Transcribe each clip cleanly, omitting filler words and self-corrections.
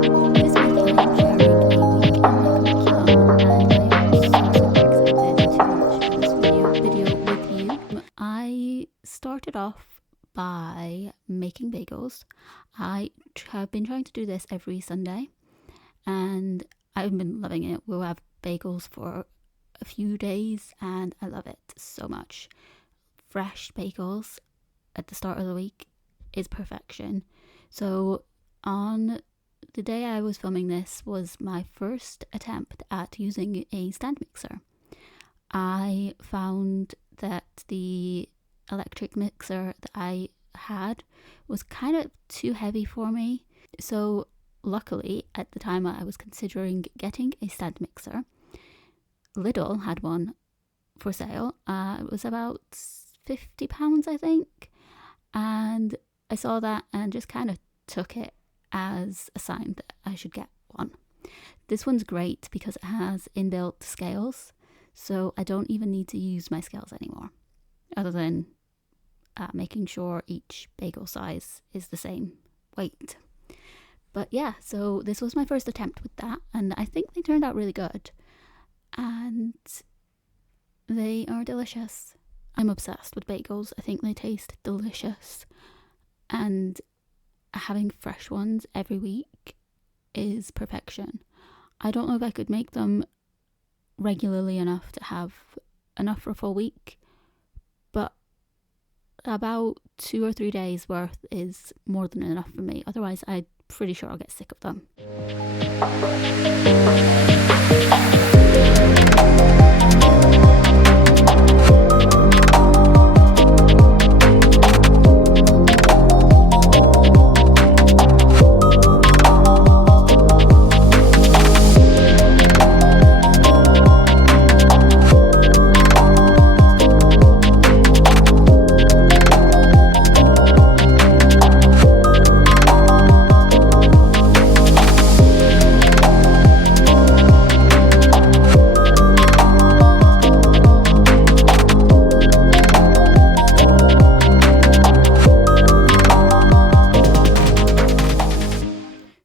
This week I am sharing a week in my curriculum, and I am so excited to share this video with you. I started off by making bagels. I have been trying to do this every Sunday, and I've been loving it. We'll have bagels for a few days, and I love it so much. Fresh bagels at the start of the week is perfection. So on the day I was filming this was my first attempt at using a stand mixer. I found that the electric mixer that I had was kind of too heavy for me. So luckily, at the time I was considering getting a stand mixer, Lidl had one for sale. It was about £50, I think. And I saw that and just kind of took it as a sign that I should get one. This one's great because it has inbuilt scales, so I don't even need to use my scales anymore, other than making sure each bagel size is the same weight. But yeah, so this was my first attempt with that, and I think they turned out really good. And they are delicious. I'm obsessed with bagels. I think they taste delicious. And having fresh ones every week is perfection. I don't know if I could make them regularly enough to have enough for a full week, but about 2 or 3 days worth is more than enough for me. Otherwise, I'm pretty sure I'll get sick of them.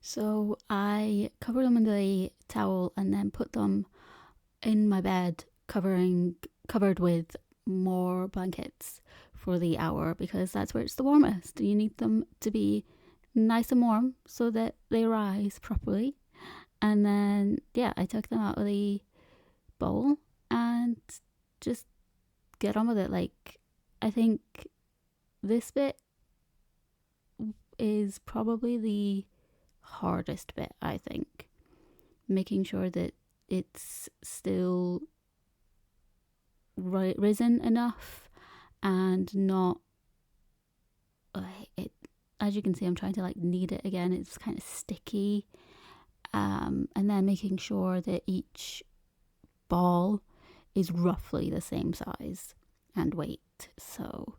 So I covered them in the towel and then put them in my bed, covered with more blankets for the hour, because that's where it's the warmest. You need them to be nice and warm so that they rise properly. And then I took them out of the bowl and just get on with it. Like, I think this bit is probably the hardest bit, I think. Making sure that it's still risen enough and not it. As you can see, I'm trying to knead it again. It's kind of sticky, and then making sure that each ball is roughly the same size and weight. So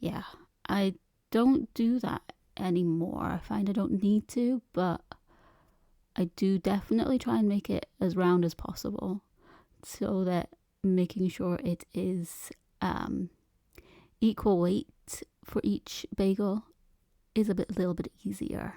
yeah, I don't do that anymore. I find I don't need to, but I do definitely try and make it as round as possible, so that making sure it is equal weight for each bagel is a little bit easier.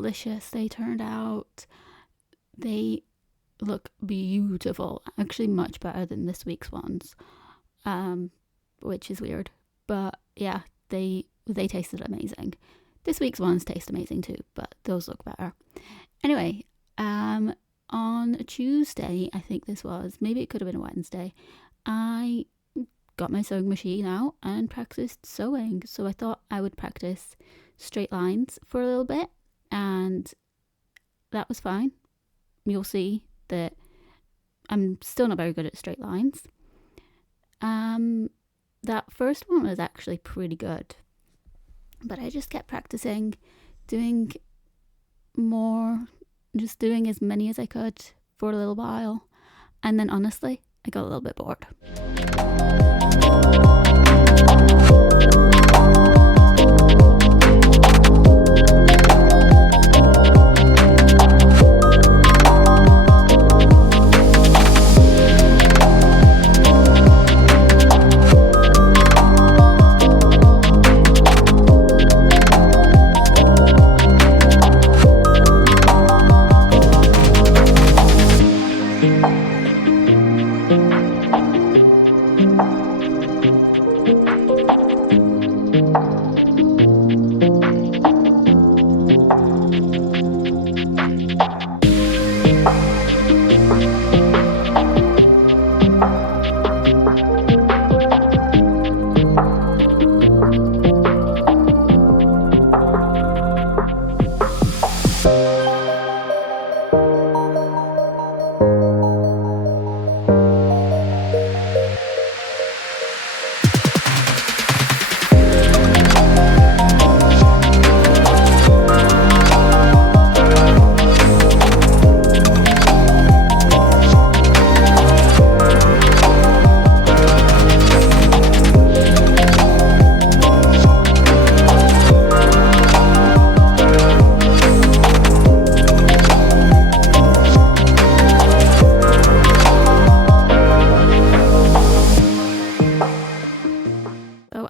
delicious they turned out. They look beautiful, actually much better than this week's ones, which is weird, but yeah, they tasted amazing. This week's ones taste amazing too, but those look better. Anyway, on Tuesday, I think this was, maybe it could have been a Wednesday, I got my sewing machine out and practiced sewing. So I thought I would practice straight lines for a little bit, and that was fine. You'll see that I'm still not very good at straight lines. That first one was actually pretty good, but I just kept practicing, doing more, just doing as many as I could for a little while, and then honestly, I got a little bit bored.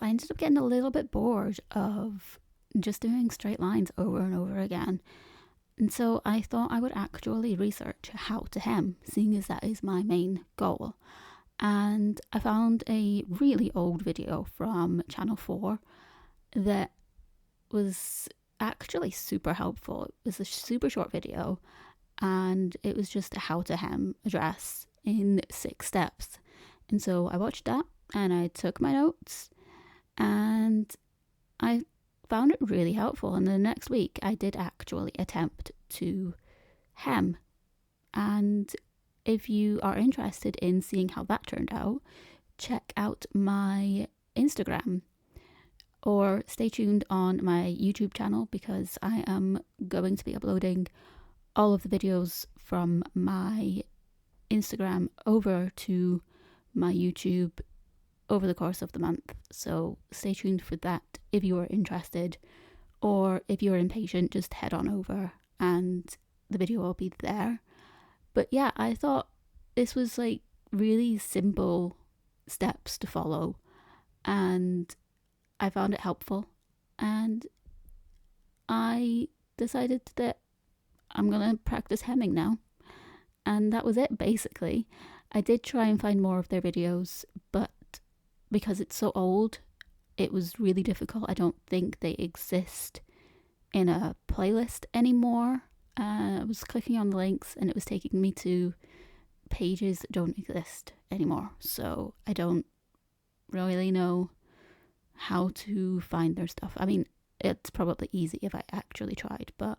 I ended up getting a little bit bored of just doing straight lines over and over again. And so I thought I would actually research how to hem, seeing as that is my main goal. And I found a really old video from Channel 4 that was actually super helpful. It was a super short video, and it was just how to hem a dress in 6 steps. And so I watched that and I took my notes, and I found it really helpful. And the next week I did actually attempt to hem. And if you are interested in seeing how that turned out, check out my Instagram or stay tuned on my YouTube channel, because I am going to be uploading all of the videos from my Instagram over to my YouTube over the course of the month. So stay tuned for that if you are interested, or if you're impatient, just head on over and the video will be there. But yeah, I thought this was like really simple steps to follow, and I found it helpful, and I decided that I'm gonna practice hemming now. And that was it, basically. I did try and find more of their videos, but because it's so old, it was really difficult. I don't think they exist in a playlist anymore. I was clicking on the links and it was taking me to pages that don't exist anymore. So I don't really know how to find their stuff. I mean, it's probably easy if I actually tried, but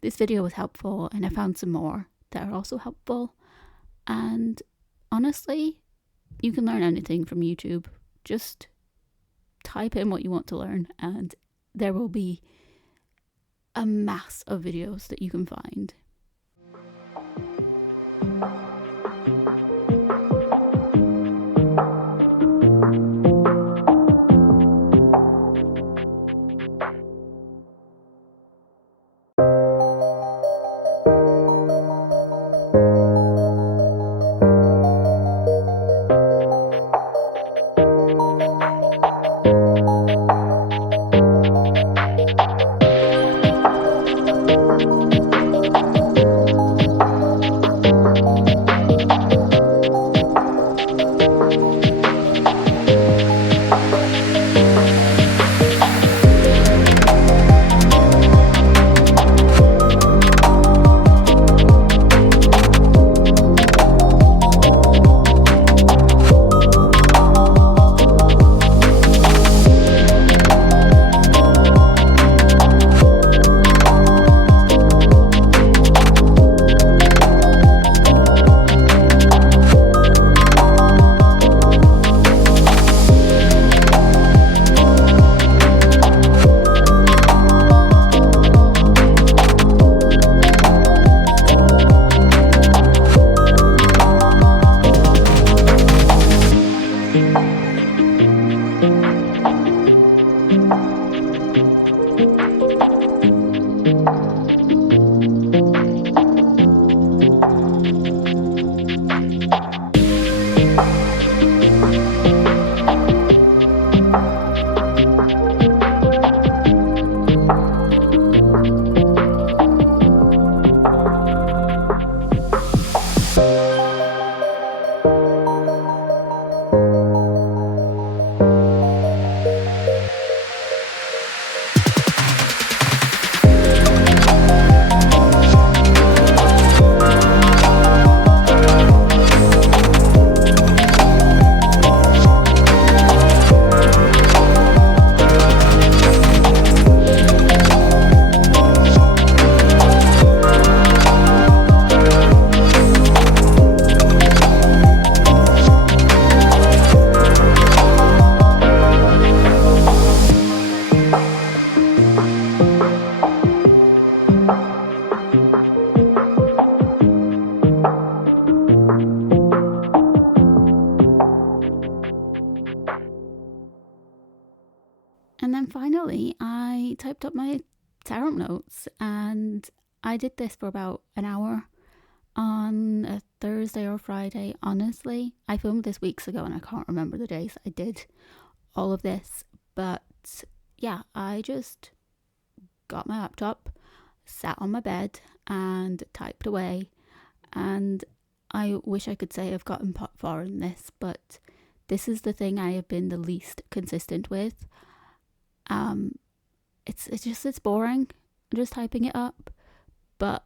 this video was helpful, and I found some more that are also helpful. And honestly, you can learn anything from YouTube. Just type in what you want to learn, and there will be a mass of videos that you can find. And then finally, I typed up my tarot notes, and I did this for about an hour on a Thursday or Friday. Honestly, I filmed this weeks ago and I can't remember the days I did all of this. But yeah, I just got my laptop, sat on my bed, and typed away. And I wish I could say I've gotten far in this, but this is the thing I have been the least consistent with. It's boring just typing it up, but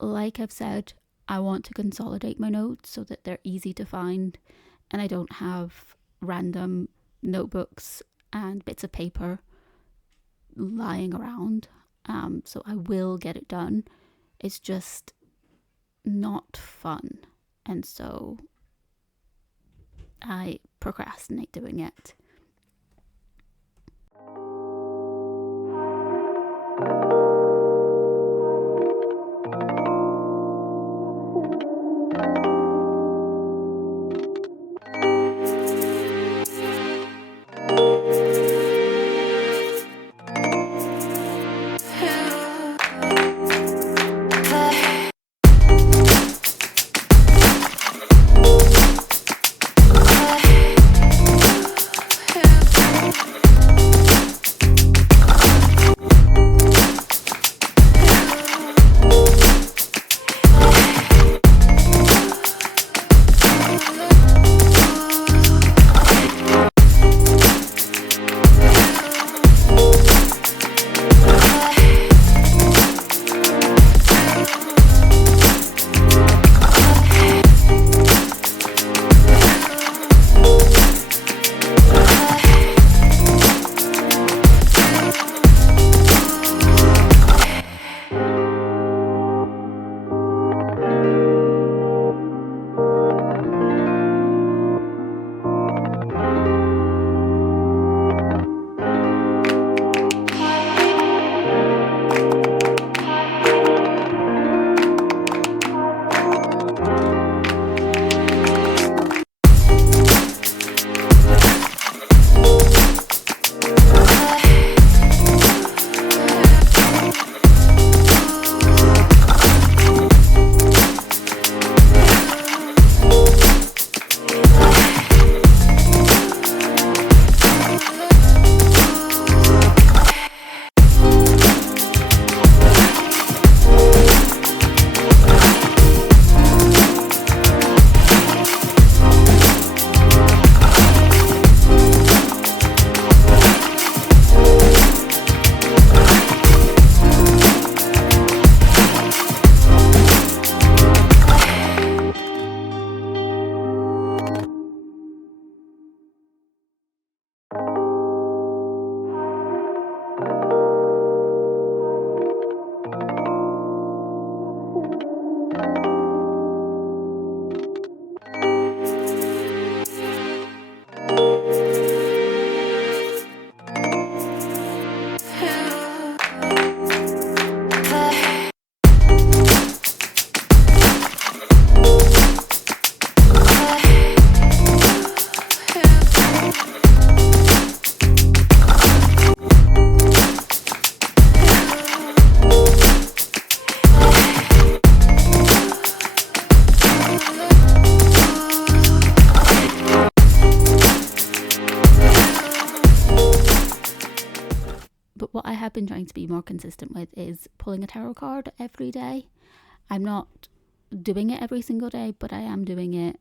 like I've said, I want to consolidate my notes so that they're easy to find and I don't have random notebooks and bits of paper lying around. So I will get it done. It's just not fun, and so I procrastinate doing it. what I have been trying to be more consistent with is pulling a tarot card every day. I'm not doing it every single day, but I am doing it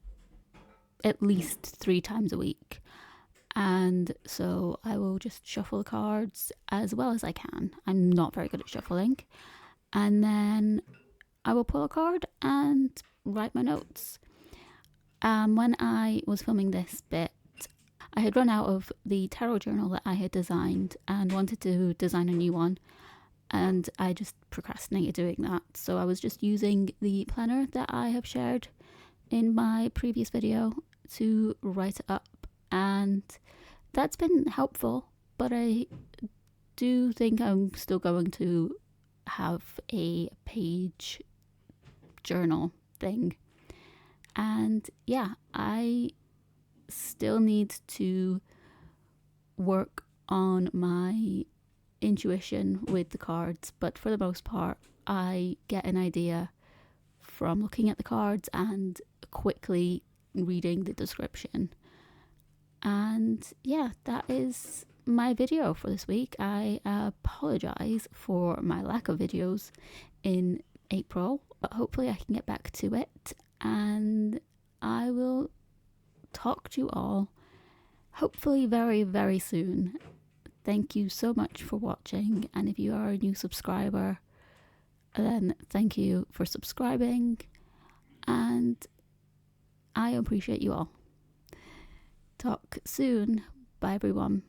at least 3 times a week. And so I will just shuffle the cards as well as I can. I'm not very good at shuffling. And then I will pull a card and write my notes. When I was filming this bit, I had run out of the tarot journal that I had designed and wanted to design a new one. And I just procrastinated doing that. So I was just using the planner that I have shared in my previous video to write it up. And that's been helpful, but I do think I'm still going to have a page journal thing. And yeah, I still need to work on my intuition with the cards, but for the most part, I get an idea from looking at the cards and quickly reading the description. And yeah, that is my video for this week. I apologize for my lack of videos in April, but hopefully I can get back to it, and I will talk to you all hopefully very, very soon. Thank you so much for watching, and if you are a new subscriber, then thank you for subscribing, and I appreciate you all. Talk soon. Bye everyone.